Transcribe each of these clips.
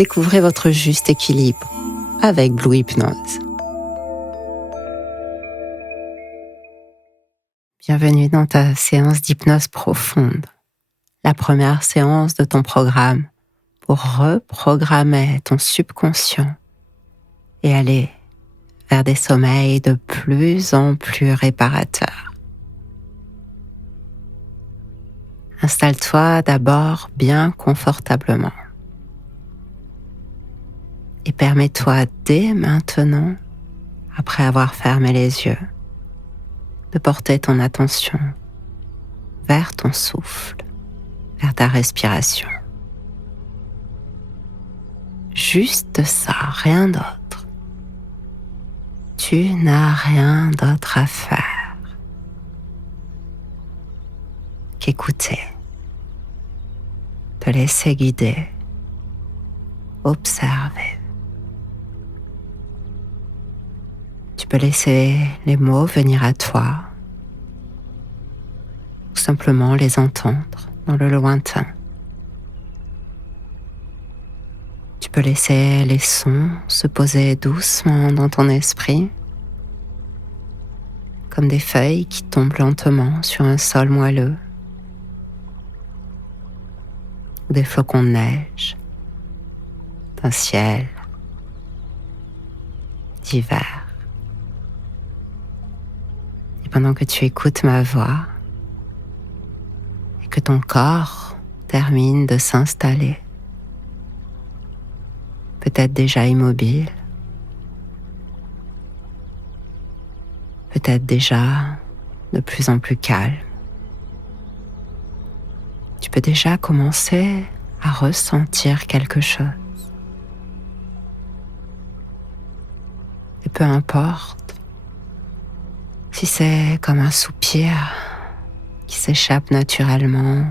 découvrez votre juste équilibre avec Blue Hypnose. Bienvenue dans ta séance d'hypnose profonde, la première séance de ton programme pour reprogrammer ton subconscient et aller vers des sommeils de plus en plus réparateurs. Installe-toi d'abord bien confortablement et permets-toi dès maintenant, après avoir fermé les yeux, de porter ton attention vers ton souffle, vers ta respiration. Juste ça, rien d'autre. Tu n'as rien d'autre à faire qu'écouter, te laisser guider, observer. Tu peux laisser les mots venir à toi, ou simplement les entendre dans le lointain. Tu peux laisser les sons se poser doucement dans ton esprit, comme des feuilles qui tombent lentement sur un sol moelleux, ou des flocons de neige, d'un ciel d'hiver. Et pendant que tu écoutes ma voix et que ton corps termine de s'installer, peut-être déjà immobile, peut-être déjà de plus en plus calme, tu peux déjà commencer à ressentir quelque chose. Et peu importe si c'est comme un soupir qui s'échappe naturellement,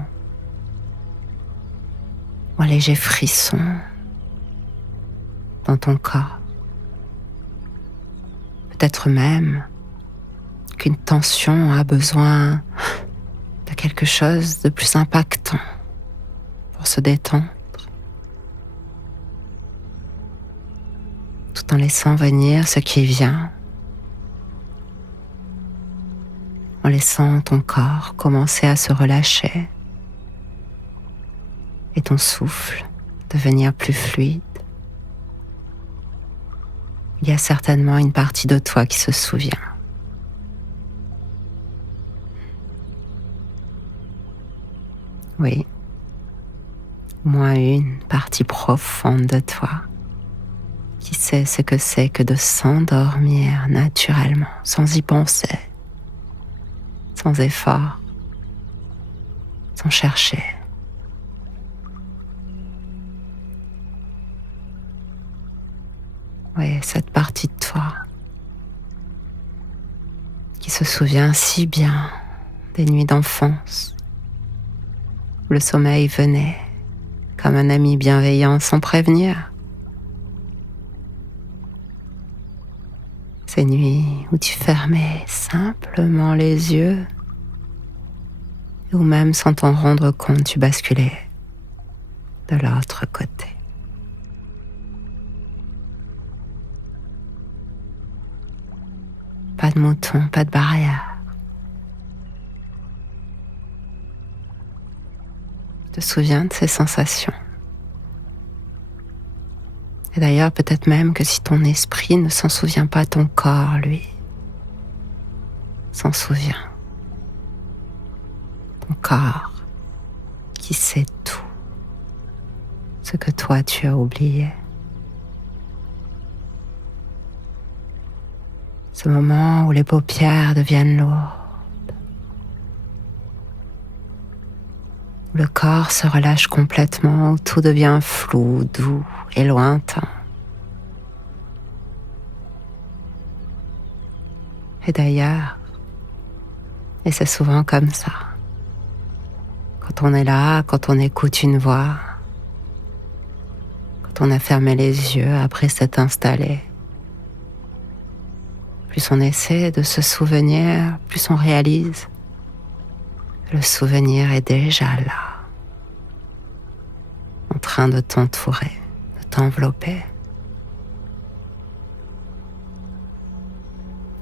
ou un léger frisson dans ton corps. Peut-être même qu'une tension a besoin de quelque chose de plus impactant pour se détendre, tout en laissant venir ce qui vient, en laissant ton corps commencer à se relâcher et ton souffle devenir plus fluide. Il y a certainement une partie de toi qui se souvient. Oui, au moins une partie profonde de toi qui sait ce que c'est que de s'endormir naturellement, sans y penser, sans effort, sans chercher. Oui, cette partie de toi qui se souvient si bien des nuits d'enfance où le sommeil venait comme un ami bienveillant sans prévenir. Ces nuits où tu fermais simplement les yeux et où même sans t'en rendre compte, tu basculais de l'autre côté. Pas de mouton, pas de barrière. Tu te souviens de ces sensations. Et d'ailleurs, peut-être même que si ton esprit ne s'en souvient pas, ton corps, lui, s'en souvient. Ton corps qui sait tout ce que toi tu as oublié. Ce moment où les paupières deviennent lourdes, où le corps se relâche complètement, où tout devient flou, doux et lointain. Et d'ailleurs, et c'est souvent comme ça, quand on est là, quand on écoute une voix, quand on a fermé les yeux après s'être installé, plus on essaie de se souvenir, plus on réalise que le souvenir est déjà là, en train de t'entourer, de envelopper.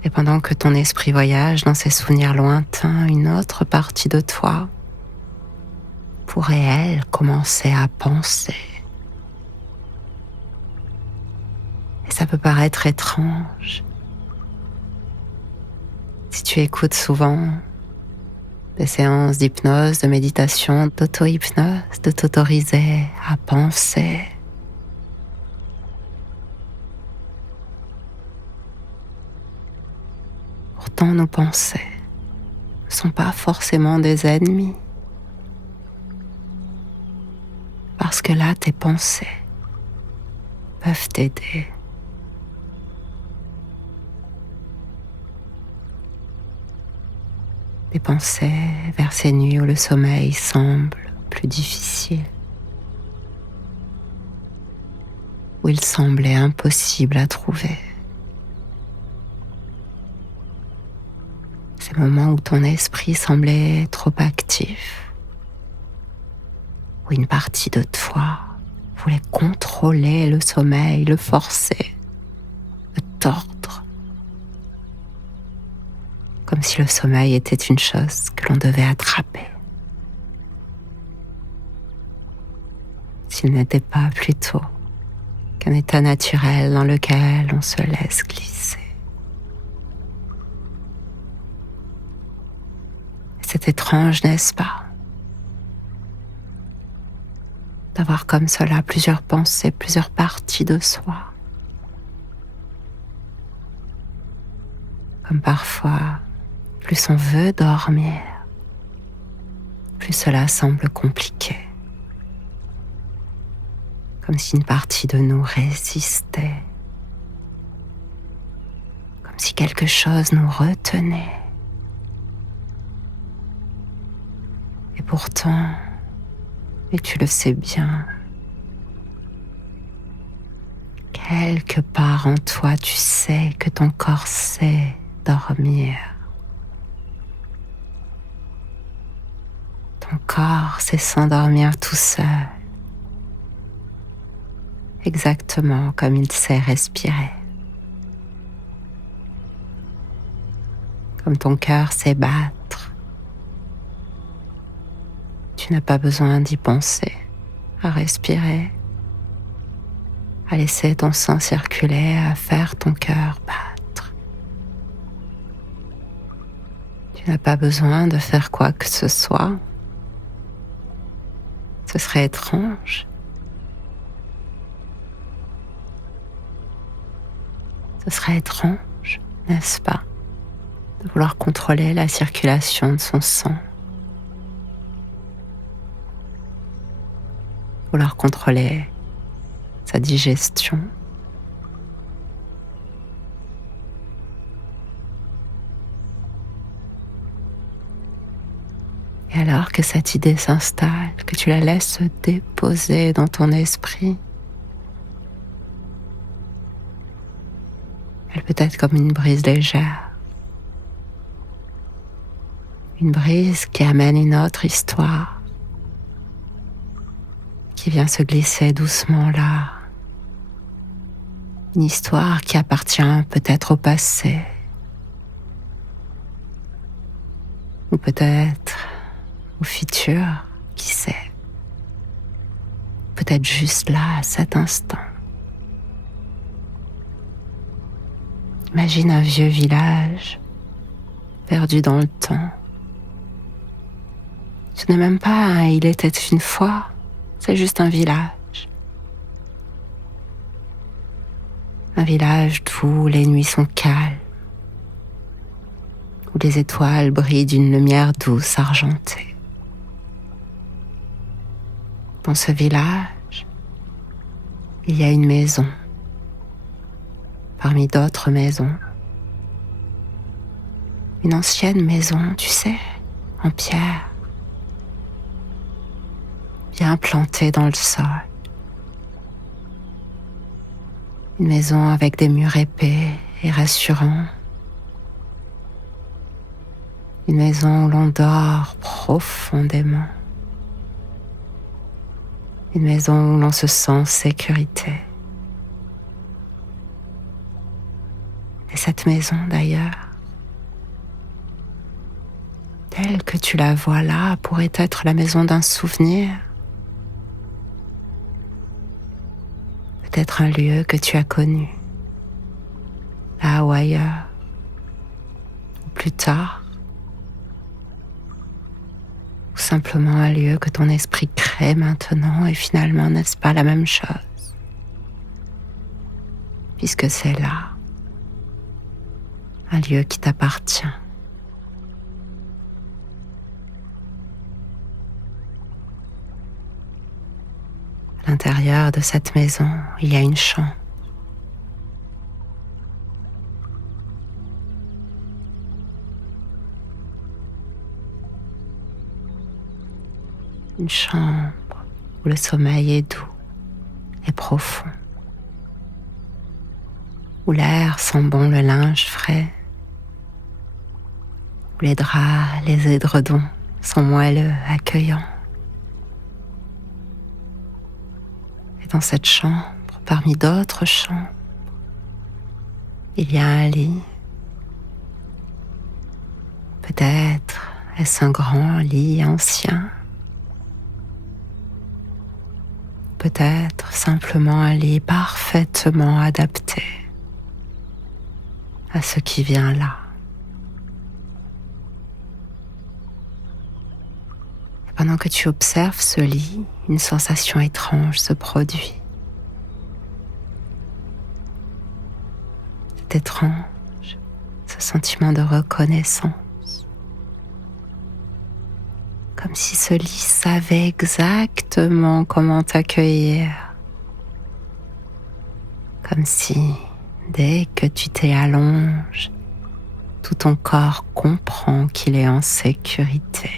Et pendant que ton esprit voyage dans ces souvenirs lointains, une autre partie de toi pourrait, elle, commencer à penser. Et ça peut paraître étrange. Si tu écoutes souvent des séances d'hypnose, de méditation, d'auto-hypnose, de t'autoriser à penser. Pourtant, nos pensées ne sont pas forcément des ennemis. Parce que là, tes pensées peuvent t'aider. Des pensées vers ces nuits où le sommeil semble plus difficile, où il semblait impossible à trouver. Ces moments où ton esprit semblait trop actif, où une partie de toi voulait contrôler le sommeil, le forcer, le tordre, comme si le sommeil était une chose que l'on devait attraper. S'il n'était pas plutôt qu'un état naturel dans lequel on se laisse glisser. C'est étrange, n'est-ce pas? D'avoir comme cela plusieurs pensées, plusieurs parties de soi. Comme parfois, plus on veut dormir, plus cela semble compliqué. Comme si une partie de nous résistait. Comme si quelque chose nous retenait. Et pourtant, et tu le sais bien, quelque part en toi, tu sais que ton corps sait dormir. Ton corps sait s'endormir tout seul, exactement comme il sait respirer. Comme ton cœur sait battre. Tu n'as pas besoin d'y penser, à respirer, à laisser ton sang circuler, à faire ton cœur battre. Tu n'as pas besoin de faire quoi que ce soit. Ce serait étrange. Ce serait étrange, n'est-ce pas, de vouloir contrôler la circulation de son sang. Vouloir contrôler sa digestion. Et alors que cette idée s'installe, que tu la laisses se déposer dans ton esprit, elle peut être comme une brise légère. Une brise qui amène une autre histoire, qui vient se glisser doucement là. Une histoire qui appartient peut-être au passé, ou peut-être au futur, qui sait. Peut-être juste là, à cet instant. Imagine un vieux village, perdu dans le temps. Ce n'est même pas un « il était une fois », c'est juste un village. Un village où les nuits sont calmes, où les étoiles brillent d'une lumière douce argentée. Dans ce village, il y a une maison, parmi d'autres maisons. Une ancienne maison, tu sais, en pierre, bien plantée dans le sol. Une maison avec des murs épais et rassurants. Une maison où l'on dort profondément. Une maison où l'on se sent en sécurité. Et cette maison d'ailleurs, telle que tu la vois là, pourrait être la maison d'un souvenir, peut-être un lieu que tu as connu, là ou ailleurs, ou plus tard, ou simplement un lieu que ton esprit crée maintenant et finalement n'est-ce pas la même chose, puisque c'est là, un lieu qui t'appartient. À l'intérieur de cette maison, il y a une chambre. Une chambre où le sommeil est doux et profond, où l'air sent bon le linge frais, où les draps, les édredons sont moelleux, accueillants. Et dans cette chambre, parmi d'autres chambres, il y a un lit. Peut-être est-ce un grand lit ancien, peut-être simplement un lit parfaitement adapté à ce qui vient là. Et pendant que tu observes ce lit, une sensation étrange se produit. C'est étrange, ce sentiment de reconnaissance. Comme si ce lit savait exactement comment t'accueillir. Comme si, dès que tu t'y allonges, tout ton corps comprend qu'il est en sécurité,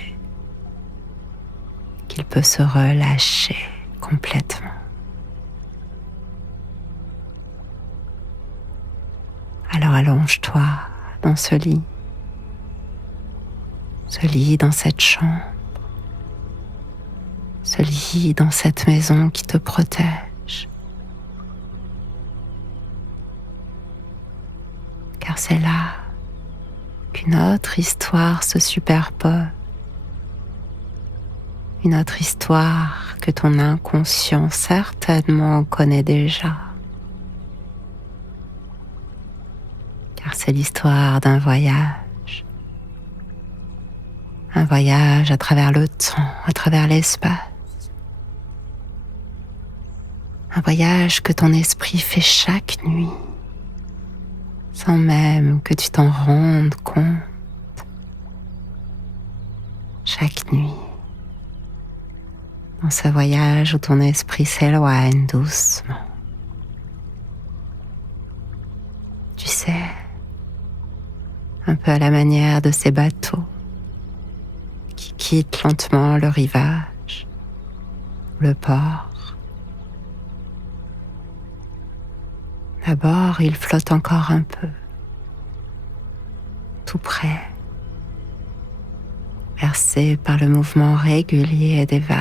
qu'il peut se relâcher complètement. Alors allonge-toi dans ce lit dans cette chambre, ce lit dans cette maison qui te protège. Car c'est là qu'une autre histoire se superpose, une autre histoire que ton inconscient certainement connaît déjà. Car c'est l'histoire d'un voyage à travers le temps, à travers l'espace. Un voyage que ton esprit fait chaque nuit, sans même que tu t'en rendes compte. Chaque nuit, dans ce voyage où ton esprit s'éloigne doucement. Tu sais, un peu à la manière de ces bateaux qui quittent lentement le rivage, le port. D'abord, il flotte encore un peu, tout près, bercé par le mouvement régulier des vagues.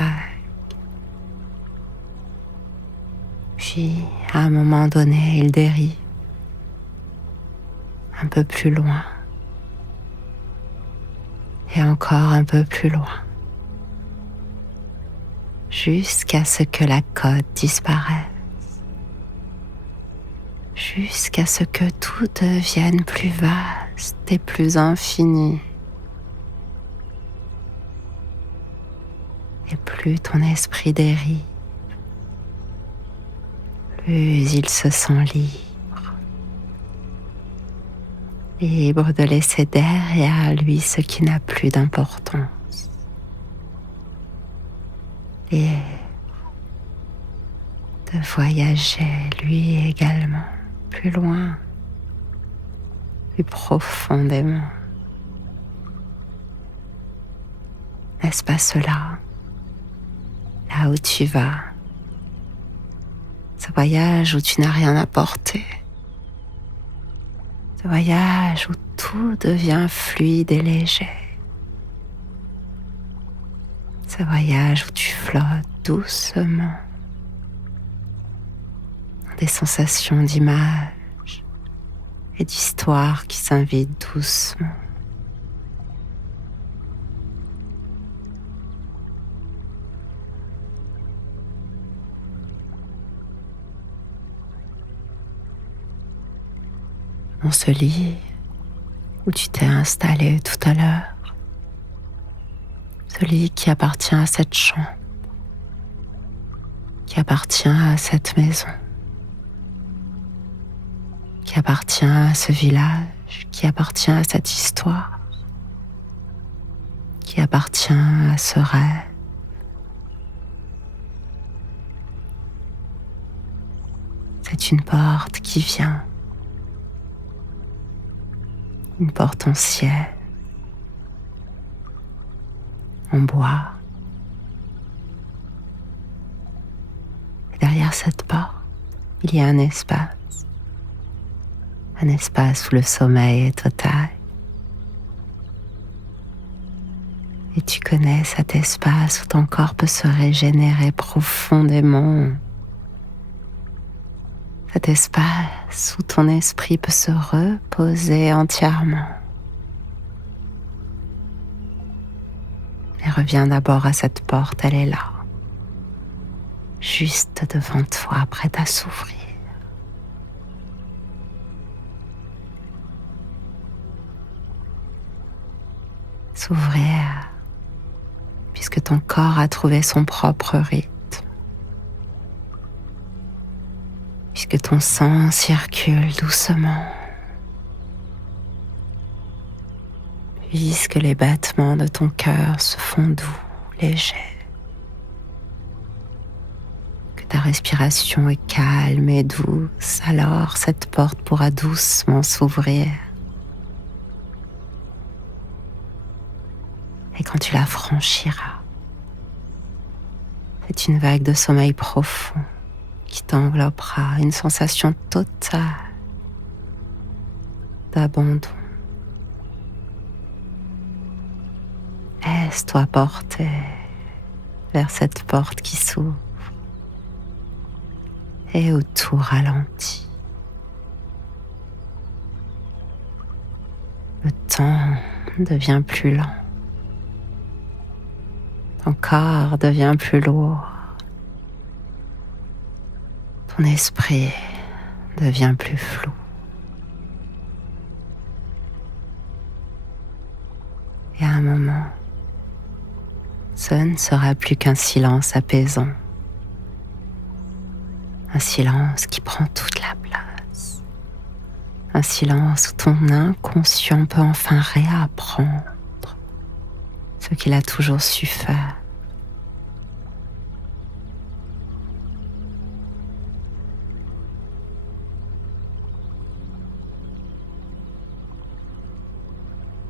Puis, à un moment donné, il dérive, un peu plus loin, et encore un peu plus loin, jusqu'à ce que la côte disparaisse, jusqu'à ce que tout devienne plus vaste et plus infini. Et plus ton esprit dérive, plus il se sent libre de laisser derrière lui ce qui n'a plus d'importance. Libre de voyager lui également plus loin, plus profondément. N'est-ce pas cela, là où tu vas, ce voyage où tu n'as rien à porter, ce voyage où tout devient fluide et léger, ce voyage où tu flottes doucement dans des sensations d'image et d'histoires qui s'invitent doucement. Dans ce lit où tu t'es installé tout à l'heure, ce lit qui appartient à cette chambre, qui appartient à cette maison, qui appartient à ce village, qui appartient à cette histoire, qui appartient à ce rêve. C'est une porte qui vient, une porte en ciel, en bois. Et derrière cette porte, il y a un espace où le sommeil est total. Et tu connais cet espace où ton corps peut se régénérer profondément. Cet espace où ton esprit peut se reposer entièrement. Et reviens d'abord à cette porte, elle est là, juste devant toi, prête à s'ouvrir. S'ouvrir, puisque ton corps a trouvé son propre rythme, puisque ton sang circule doucement, puisque les battements de ton cœur se font doux, légers, que ta respiration est calme et douce, alors cette porte pourra doucement s'ouvrir. Et quand tu la franchiras, c'est une vague de sommeil profond qui t'enveloppera, une sensation totale d'abandon. Laisse-toi porter vers cette porte qui s'ouvre et où tout ralentit. Le temps devient plus lent. Ton corps devient plus lourd. Ton esprit devient plus flou. Et à un moment, ce ne sera plus qu'un silence apaisant. Un silence qui prend toute la place. Un silence où ton inconscient peut enfin réapprendre ce qu'il a toujours su faire.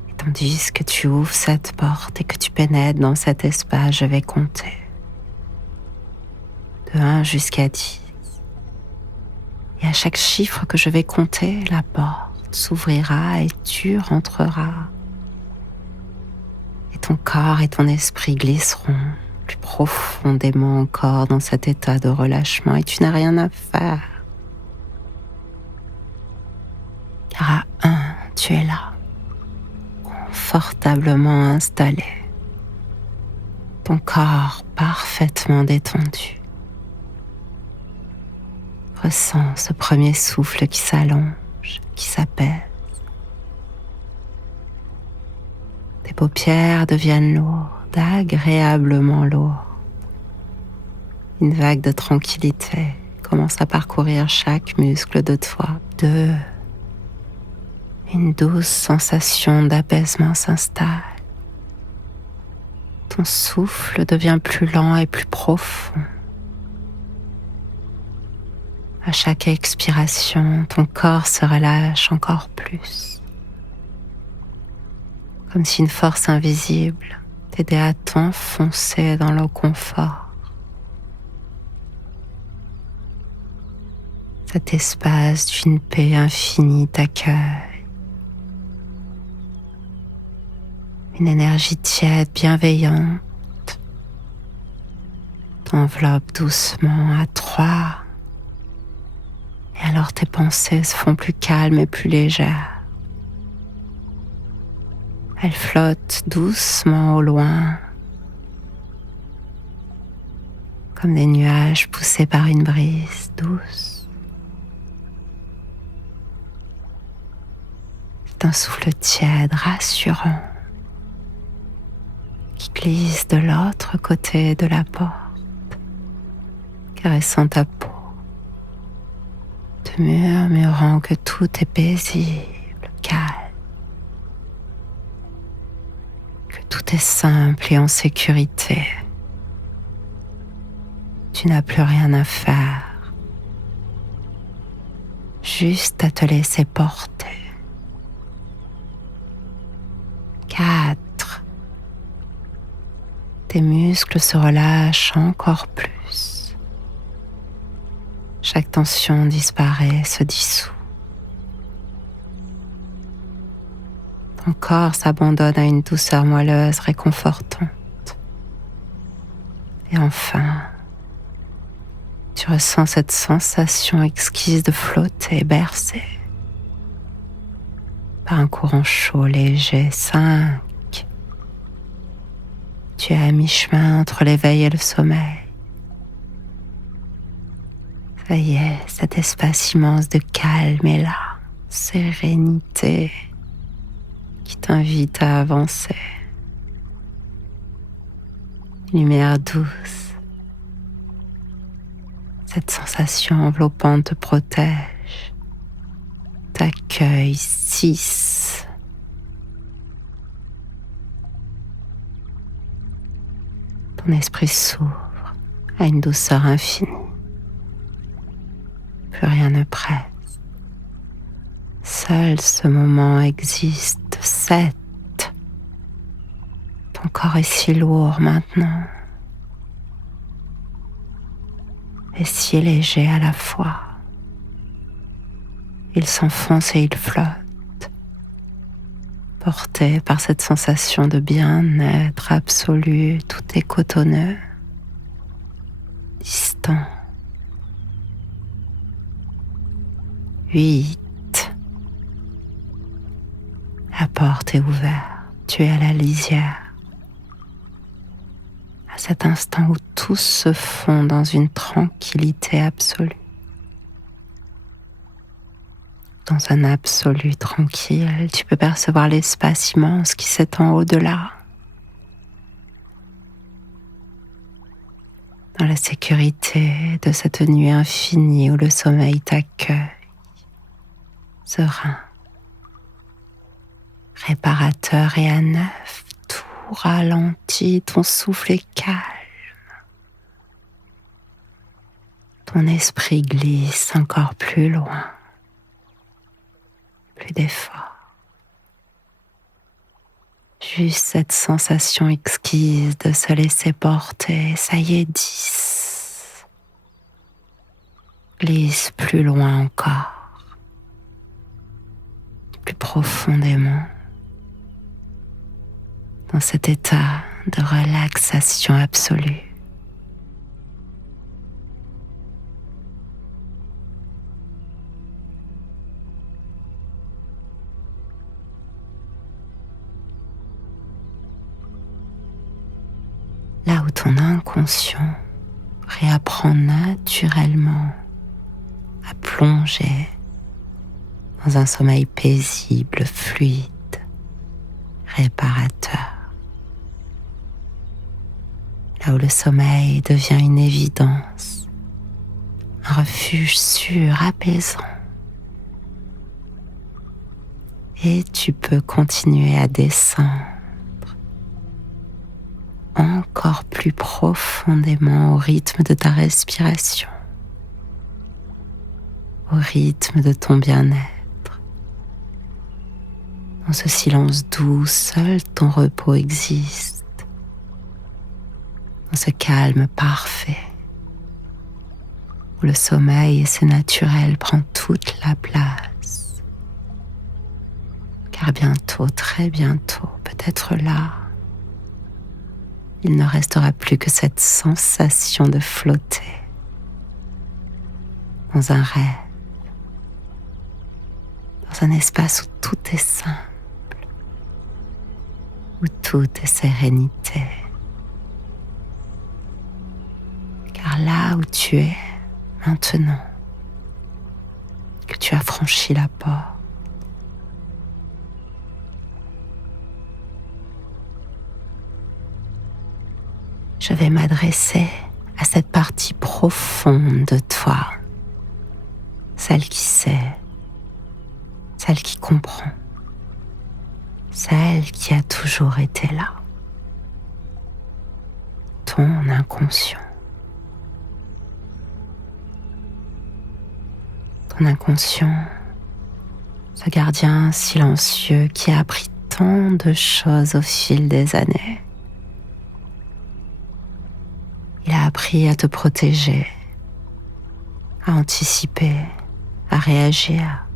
Et tandis que tu ouvres cette porte et que tu pénètres dans cet espace, je vais compter de 1 jusqu'à 10. Et à chaque chiffre que je vais compter, la porte s'ouvrira et tu rentreras. Ton corps et ton esprit glisseront plus profondément encore dans cet état de relâchement et tu n'as rien à faire. Car à 1, tu es là, confortablement installé, ton corps parfaitement détendu. Ressens ce premier souffle qui s'allonge, qui s'apaise. Tes paupières deviennent lourdes, agréablement lourdes. Une vague de tranquillité commence à parcourir chaque muscle de toi. 2. Une douce sensation d'apaisement s'installe. Ton souffle devient plus lent et plus profond. À chaque expiration, ton corps se relâche encore plus. Comme si une force invisible t'aidait à t'enfoncer dans le confort. Cet espace d'une paix infinie t'accueille. Une énergie tiède, bienveillante, t'enveloppe doucement à 3. Et à Alors tes pensées se font plus calmes et plus légères. Elles flottent doucement au loin, comme des nuages poussés par une brise douce. C'est un souffle tiède, rassurant, qui glisse de l'autre côté de la porte, caressant ta peau, te murmurant que tout est paisible, calme, que tout est simple et en sécurité. Tu n'as plus rien à faire, juste à te laisser porter. 4. Tes muscles se relâchent encore plus. Chaque tension disparaît, se dissout. Ton corps s'abandonne à une douceur moelleuse réconfortante. Et enfin, tu ressens cette sensation exquise de flotter, bercé par un courant chaud, léger. 5. Tu es à mi-chemin entre l'éveil et le sommeil. Ça y est, cet espace immense de calme est là, sérénité qui t'invite à avancer. Lumière douce. Cette sensation enveloppante te protège, t'accueille. 6. Ton esprit s'ouvre à une douceur infinie. Plus rien ne presse. Seul ce moment existe. 7. Ton corps est si lourd maintenant. Et si léger à la fois. Il s'enfonce et il flotte, porté par cette sensation de bien-être absolu. Tout est cotonneux, distant. 8. La porte est ouverte, tu es à la lisière. À cet instant où tout se fond dans une tranquillité absolue. Dans un absolu tranquille, tu peux percevoir l'espace immense qui s'étend au-delà. Dans la sécurité de cette nuit infinie où le sommeil t'accueille, serein, réparateur et à neuf, tout ralentit, ton souffle est calme. Ton esprit glisse encore plus loin. Plus d'effort. Juste cette sensation exquise de se laisser porter. Ça y est, 10. Glisse plus loin encore. Plus profondément. Dans cet état de relaxation absolue. Là où ton inconscient réapprend naturellement à plonger dans un sommeil paisible, fluide, réparateur. Là où le sommeil devient une évidence, un refuge sûr, apaisant. Et tu peux continuer à descendre encore plus profondément au rythme de ta respiration, au rythme de ton bien-être. Dans ce silence doux, seul ton repos existe. Dans ce calme parfait, où le sommeil et c'est naturel prend toute la place. Car bientôt, très bientôt, peut-être là, il ne restera plus que cette sensation de flotter dans un rêve dans un espace où tout est simple, où tout est sérénité. Car là où tu es maintenant, que tu as franchi la porte, je vais m'adresser à cette partie profonde de toi, celle qui sait, celle qui comprend, celle qui a toujours été là, ton inconscient. Ton inconscient, ce gardien silencieux qui a appris tant de choses au fil des années. Il a appris à te protéger, à anticiper, à réagir.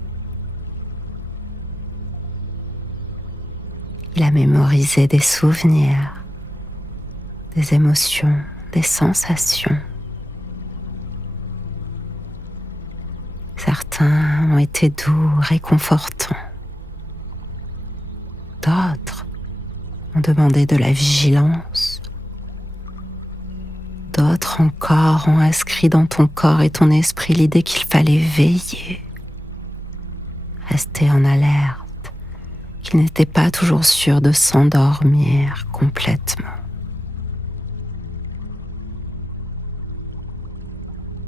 Il a mémorisé des souvenirs, des émotions, des sensations. Certains ont été doux, réconfortants. D'autres ont demandé de la vigilance. D'autres encore ont inscrit dans ton corps et ton esprit l'idée qu'il fallait veiller, rester en alerte, qu'il n'était pas toujours sûr de s'endormir complètement.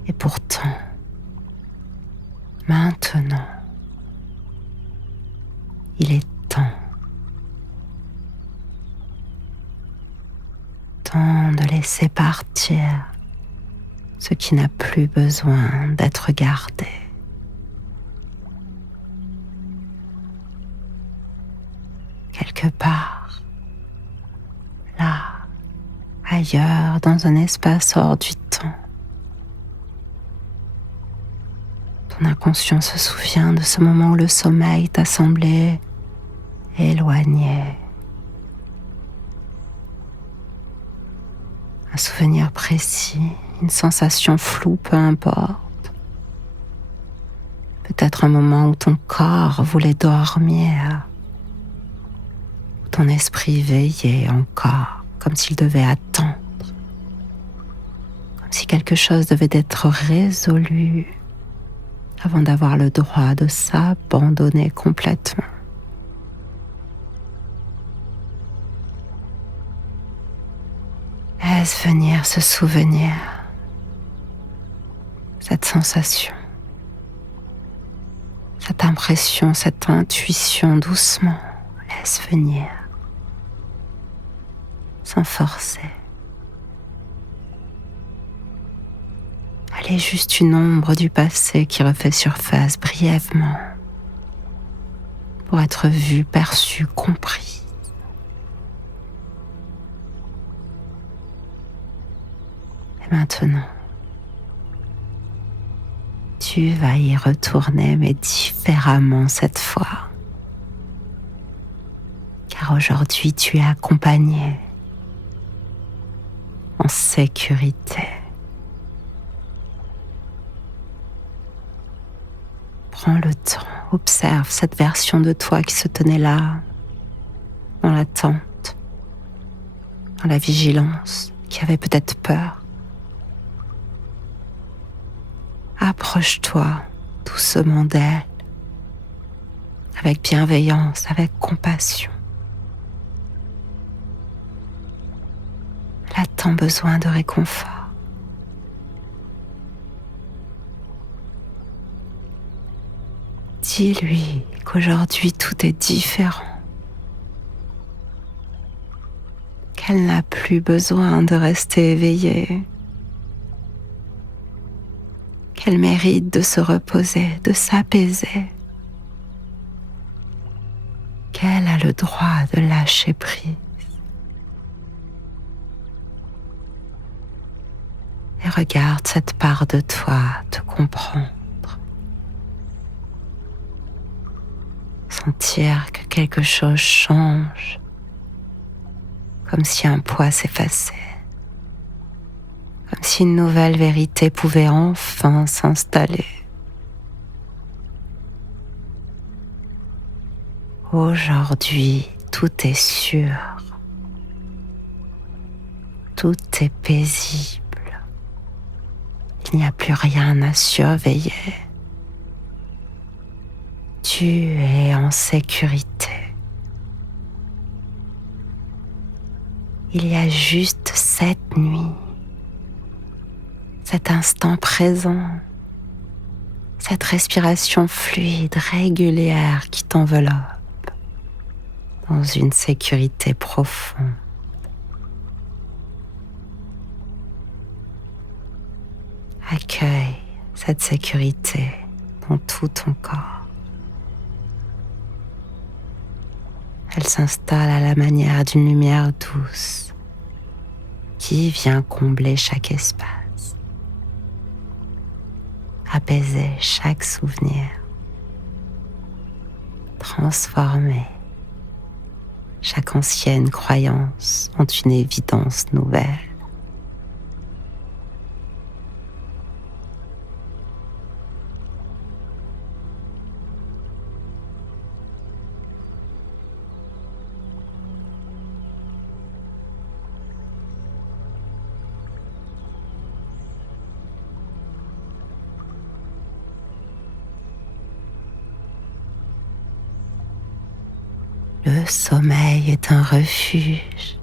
Et pourtant, maintenant, il est temps de laisser partir ce qui n'a plus besoin d'être gardé. Quelque part, là, ailleurs, dans un espace hors du temps, ton inconscient se souvient de ce moment où le sommeil t'a semblé éloigné. Un souvenir précis, une sensation floue, peu importe. Peut-être un moment où ton corps voulait dormir, où ton esprit veillait encore, comme s'il devait attendre, comme si quelque chose devait être résolu avant d'avoir le droit de s'abandonner complètement. Laisse venir ce souvenir, cette sensation, cette impression, cette intuition doucement. Laisse venir, sans forcer. Elle est juste une ombre du passé qui refait surface brièvement pour être vue, perçue, comprise. Et maintenant, tu vas y retourner, mais différemment cette fois. Car aujourd'hui, tu es accompagné, en sécurité. Prends le temps, observe cette version de toi qui se tenait là, dans l'attente, dans la vigilance, qui avait peut-être peur. Approche-toi doucement d'elle, avec bienveillance, avec compassion. Elle a tant besoin de réconfort. Dis-lui qu'aujourd'hui tout est différent, qu'elle n'a plus besoin de rester éveillée, qu'elle mérite de se reposer, de s'apaiser, qu'elle a le droit de lâcher prise. Et regarde cette part de toi te comprendre. Sentir que quelque chose change, comme si un poids s'effaçait, comme si une nouvelle vérité pouvait enfin s'installer. Aujourd'hui, tout est sûr, tout est paisible. Il n'y a plus rien à surveiller. Tu es en sécurité. Il y a juste cette nuit, cet instant présent, cette respiration fluide, régulière qui t'enveloppe dans une sécurité profonde. Accueille cette sécurité dans tout ton corps. Elle s'installe à la manière d'une lumière douce qui vient combler chaque espace, apaiser chaque souvenir, transformer chaque ancienne croyance en une évidence nouvelle. Le sommeil est un refuge,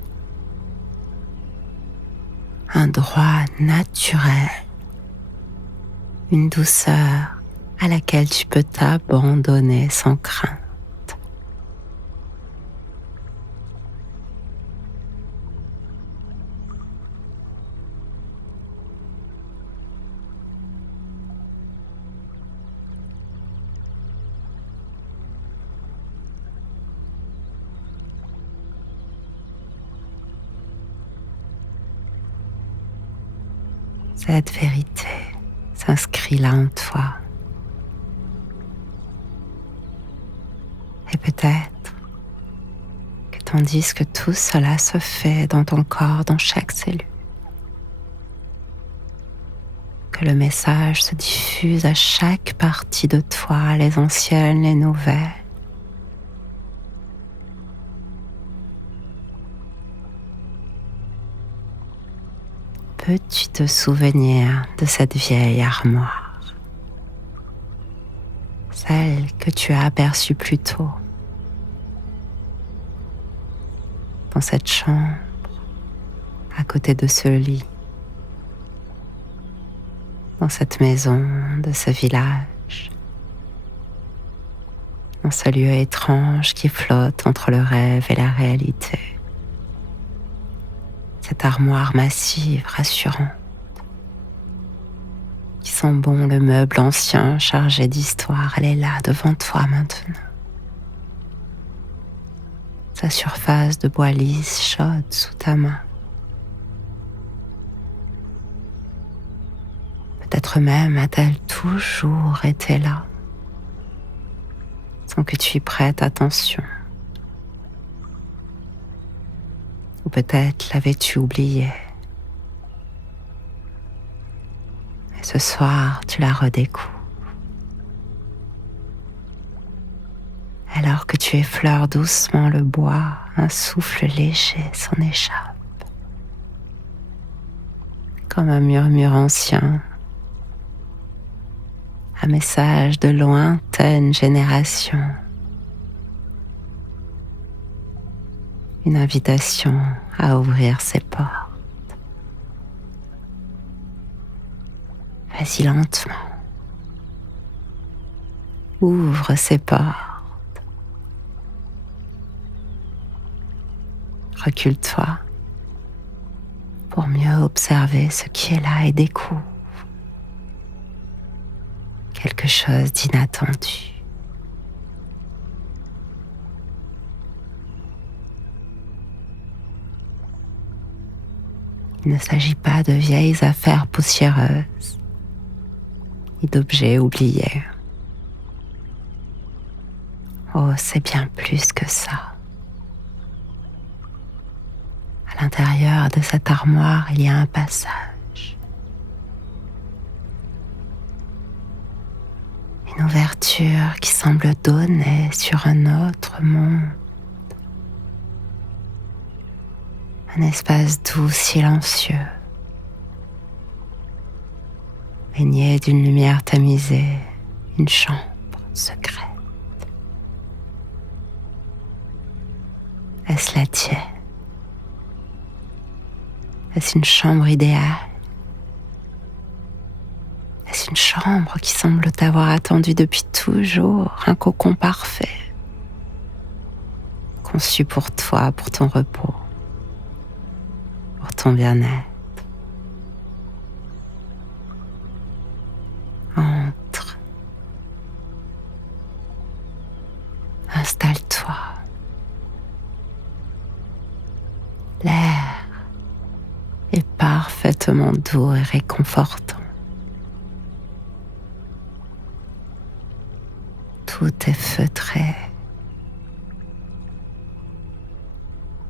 un droit naturel, une douceur à laquelle tu peux t'abandonner sans crainte. Cette vérité s'inscrit là en toi. Et peut-être que tandis que tout cela se fait dans ton corps, dans chaque cellule, que le message se diffuse à chaque partie de toi, les anciennes, les nouvelles. Peux-tu te souvenir de cette vieille armoire, celle que tu as aperçue plus tôt, dans cette chambre, à côté de ce lit, dans cette maison, de ce village, dans ce lieu étrange qui flotte entre le rêve et la réalité. Cette armoire massive, rassurante, qui sent bon le meuble ancien chargé d'histoire, elle est là devant toi maintenant. Sa surface de bois lisse chaude sous ta main. Peut-être même a-t-elle toujours été là, sans que tu y prêtes attention. Ou peut-être l'avais-tu oubliée. Et ce soir, tu la redécouvres. Alors que tu effleures doucement le bois, un souffle léger s'en échappe. Comme un murmure ancien, un message de lointaine génération. Une invitation à ouvrir ses portes. Vas-y lentement. Ouvre ses portes. Recule-toi pour mieux observer ce qui est là et découvre quelque chose d'inattendu. Il ne s'agit pas de vieilles affaires poussiéreuses, ni d'objets oubliés. Oh, c'est bien plus que ça. À l'intérieur de cette armoire, il y a un passage. Une ouverture qui semble donner sur un autre monde. Un espace doux, silencieux, baigné d'une lumière tamisée, une chambre secrète. Est-ce la tienne? Est-ce une chambre idéale? Est-ce une chambre qui semble t'avoir attendu depuis toujours, un cocon parfait, conçu pour toi, pour ton repos, pour ton bien-être? Entre, installe-toi. L'air est parfaitement doux et réconfortant. Tout est feutré.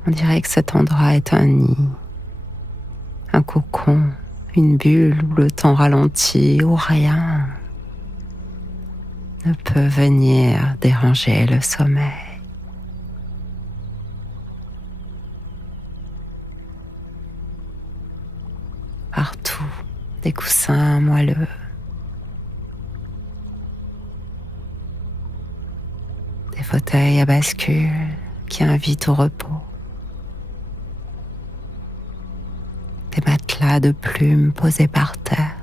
On dirait que cet endroit est un nid, un cocon, une bulle où le temps ralentit, où rien ne peut venir déranger le sommeil. Partout, des coussins moelleux, des fauteuils à bascule qui invitent au repos, des matelas de plumes posés par terre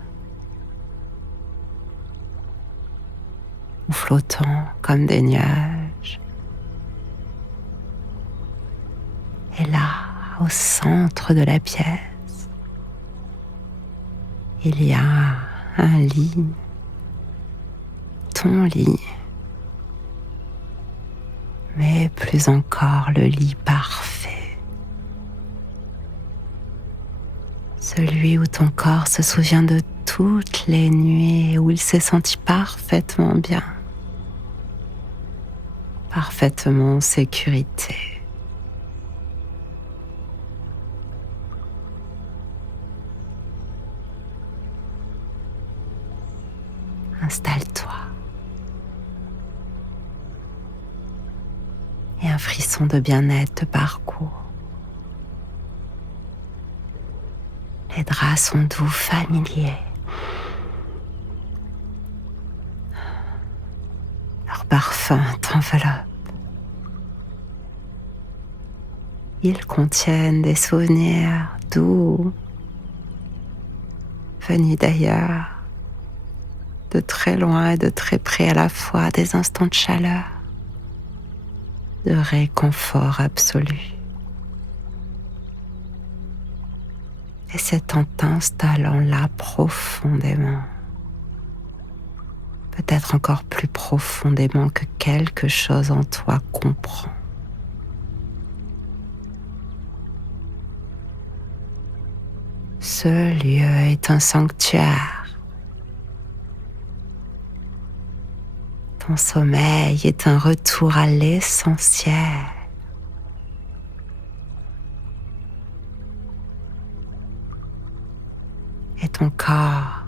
ou flottant comme des nuages. Et là, au centre de la pièce, il y a un lit, ton lit, mais plus encore le lit parfait. Celui où ton corps se souvient de toutes les nuits où il s'est senti parfaitement bien, parfaitement en sécurité. Installe-toi. Et un frisson de bien-être te parcourt. Les draps sont doux, familiers. Leur parfum t'enveloppe. Ils contiennent des souvenirs doux, venus d'ailleurs, de très loin et de très près à la fois, des instants de chaleur, de réconfort absolu. Et c'est en t'installant là profondément, peut-être encore plus profondément que quelque chose en toi comprend. Ce lieu est un sanctuaire. Ton sommeil est un retour à l'essentiel. Et ton corps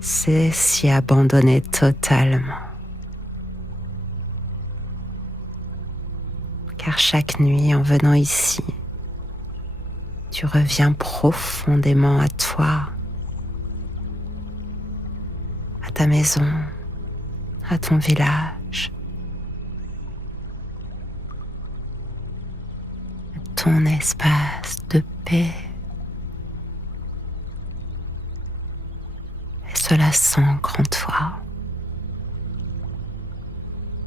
sait s'y abandonner totalement. Car chaque nuit, en venant ici, tu reviens profondément à toi, à ta maison, à ton village, à ton espace de paix. Et cela s'ancre en toi,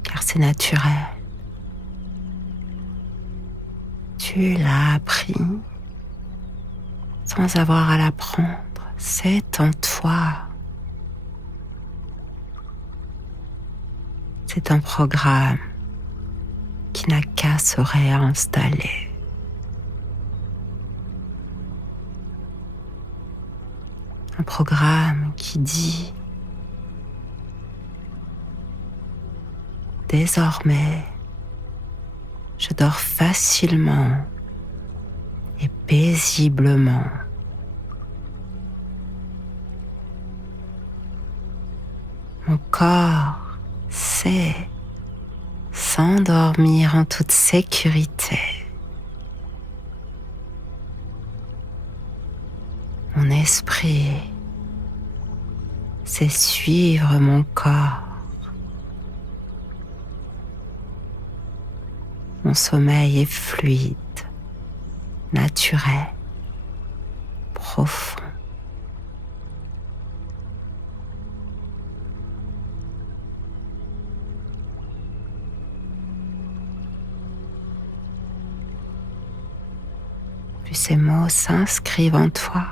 car c'est naturel. Tu l'as appris sans avoir à l'apprendre, c'est en toi. C'est un programme qui n'a qu'à se réinstaller. Un programme qui dit « Désormais, je dors facilement et paisiblement. Mon corps sait s'endormir en toute sécurité. Mon esprit sait suivre mon corps. Mon sommeil est fluide, naturel, profond. Plus ces mots s'inscrivent en toi,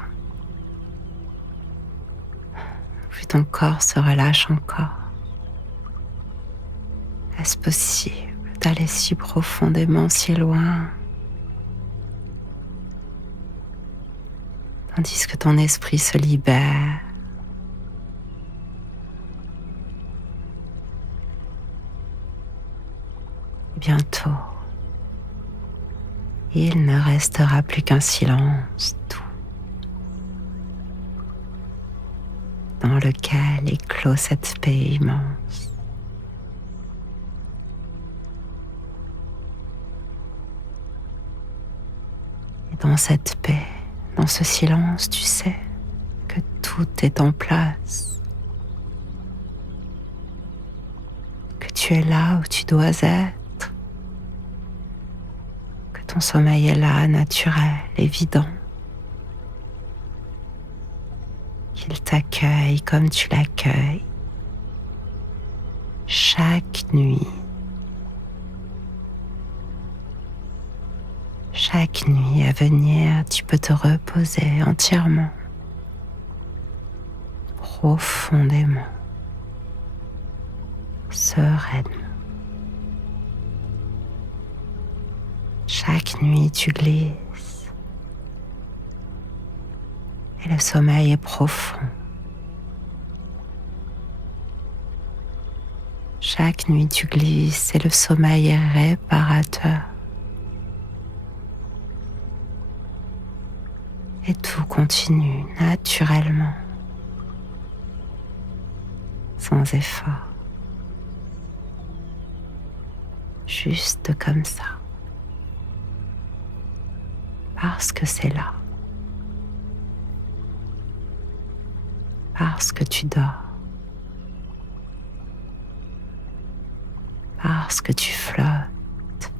plus ton corps se relâche encore. Est-ce possible d'aller si profondément, si loin, tandis que ton esprit se libère? Et bientôt, il ne restera plus qu'un silence doux, dans lequel éclot cette paix immense. Et dans cette paix, dans ce silence, tu sais que tout est en place, que tu es là où tu dois être, que ton sommeil est là, naturel, évident, qu'il t'accueille comme tu l'accueilles chaque nuit. Chaque nuit à venir, tu peux te reposer entièrement, profondément, sereinement. Chaque nuit, tu glisses et le sommeil est profond. Chaque nuit, tu glisses et le sommeil est réparateur. Et tout continue naturellement, sans effort, juste comme ça, parce que c'est là, parce que tu dors, parce que tu flottes,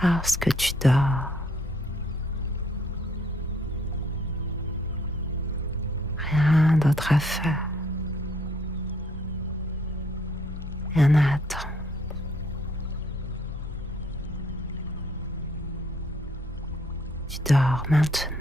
parce que tu dors. Rien d'autre à faire, rien à attendre. Tu dors maintenant.